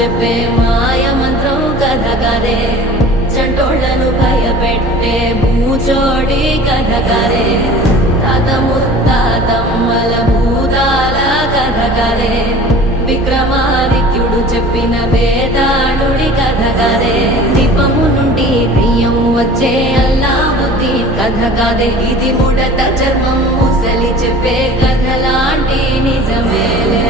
చెప్పే మాయ మంత్రం కథ కదే, చంటోళ్లను భయపెట్టే భూచోడి కథ కదే, తాత ముత్తాతమ్మల భూతాల కథ కదే, విక్రమాదిత్యుడు చెప్పిన వేదాళుడి కథ కదే, దీపము నుండి దెయ్యం వచ్చే అల్లావుద్దీన్ కథ కాదే, ఇది ముడత చర్మం ముసలి చెప్పే కథ లాంటి నిజమేలే.